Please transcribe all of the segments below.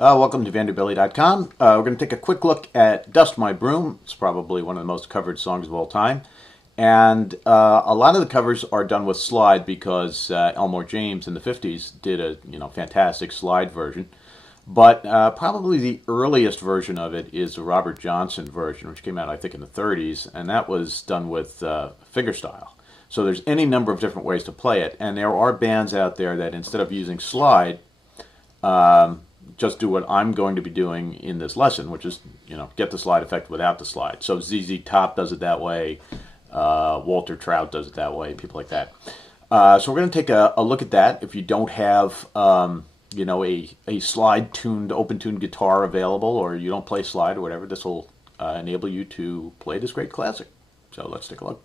Welcome to Vanderbilly.com. We're going to take a quick look at Dust My Broom. It's probably one of the most covered songs of all time. And a lot of the covers are done with slide because Elmore James in the 50s did a fantastic slide version. But probably the earliest version of it is the Robert Johnson version, which came out, I think, in the 30s. And that was done with fingerstyle. So there's any number of different ways to play it. And there are bands out there that instead of using slide, just do what I'm going to be doing in this lesson, which is, get the slide effect without the slide. So ZZ Top does it that way. Walter Trout does it that way. People like that. So we're going to take a look at that. If you don't have, a slide-tuned, open-tuned guitar available, or you don't play slide or whatever, this will enable you to play this great classic. So let's take a look.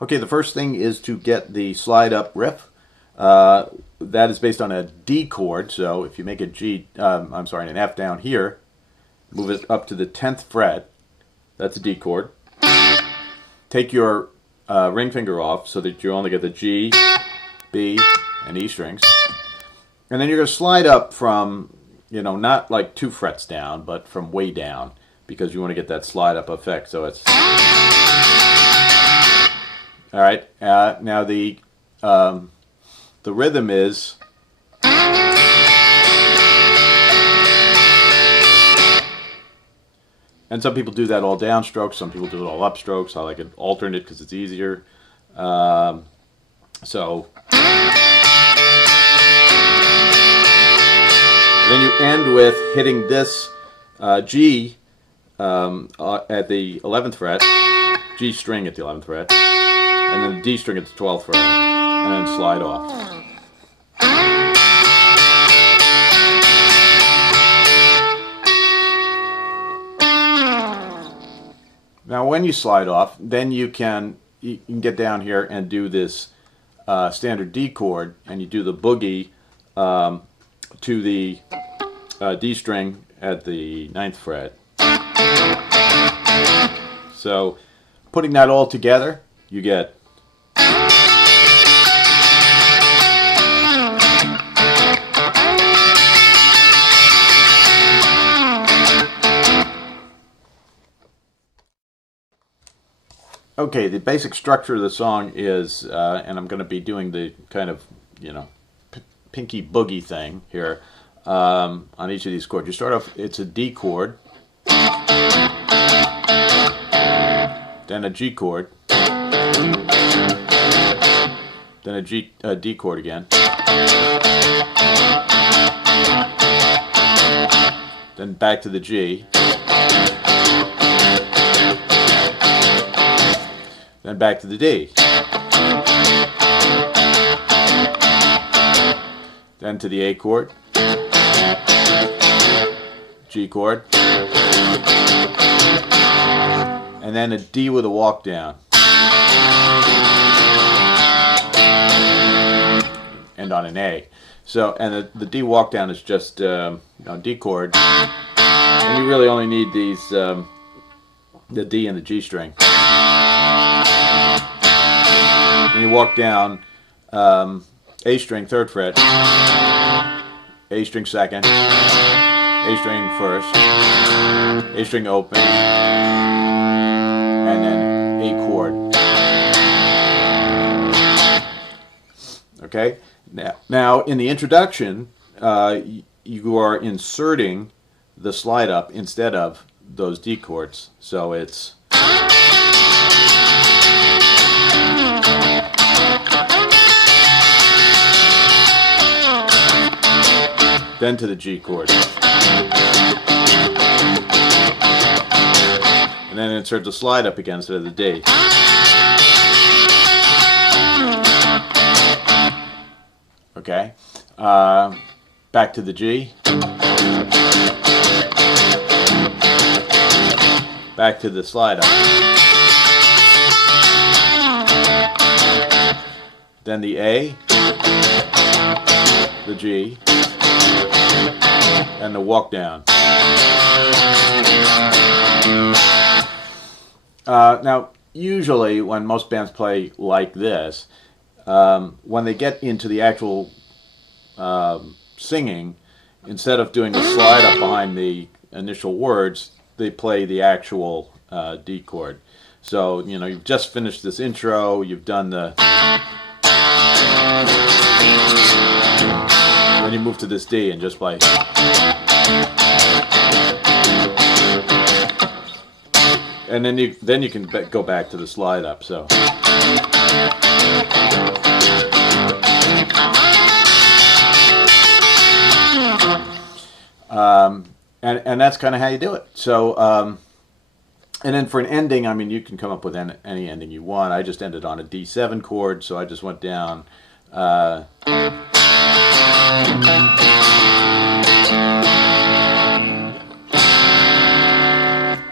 Okay, the first thing is to get the slide up riff. That is based on a D chord, so if you make a an F down here, move it up to the 10th fret, that's a D chord. Take your ring finger off so that you only get the G, B, and E strings. And then you're going to slide up from, not like 2 frets down, but from way down, because you want to get that slide up effect. So it's... All right. Now the rhythm is, and some people do that all downstrokes. Some people do it all upstrokes. I like it alternate because it's easier. So then you end with hitting this G at the 11th fret, G string at the 11th fret. And then the D string at the 12th fret, and then slide off. Now when you slide off, then you can get down here and do this standard D chord, and you do the boogie to the D string at the 9th fret. So putting that all together, you get... Okay, the basic structure of the song is, and I'm going to be doing the kind of, pinky boogie thing here on each of these chords. You start off, it's a D chord, then a G chord, then a D chord again, then back to the G, then back to the D, then to the A chord, G chord, and then a D with a walk down, and on an A. So, and the D walk down is just D chord, and you really only need these the D and the G string. And you walk down A string 3rd fret, A string 2nd, A string 1st, A string open, and then A chord. Okay. Now in the introduction, you are inserting the slide up instead of those D chords. So it's then to the G chord, and then insert the slide up again instead of the D. Okay, back to the G, back to the slide up, then the A, the G, and the walk down. Now, usually when most bands play like this, when they get into the actual singing, instead of doing the slide up behind the initial words, they play the actual D chord. So, you know, you've just finished this intro, you've done the... Then you move to this D and just play... And then you can go back to the slide up. So and that's kind of how you do it. So and then for an ending, I mean, you can come up with any ending you want. I just ended on a D7 chord, so I just went down.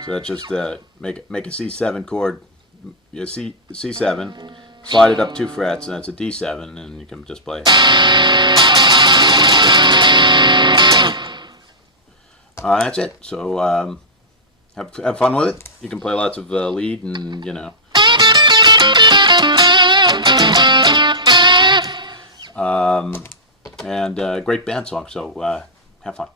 So that's just make a C7 chord, C7, slide it up 2 frets, and that's a D7, and you can just play. That's it. So have fun with it. You can play lots of lead, and you know. And great band song. So have fun.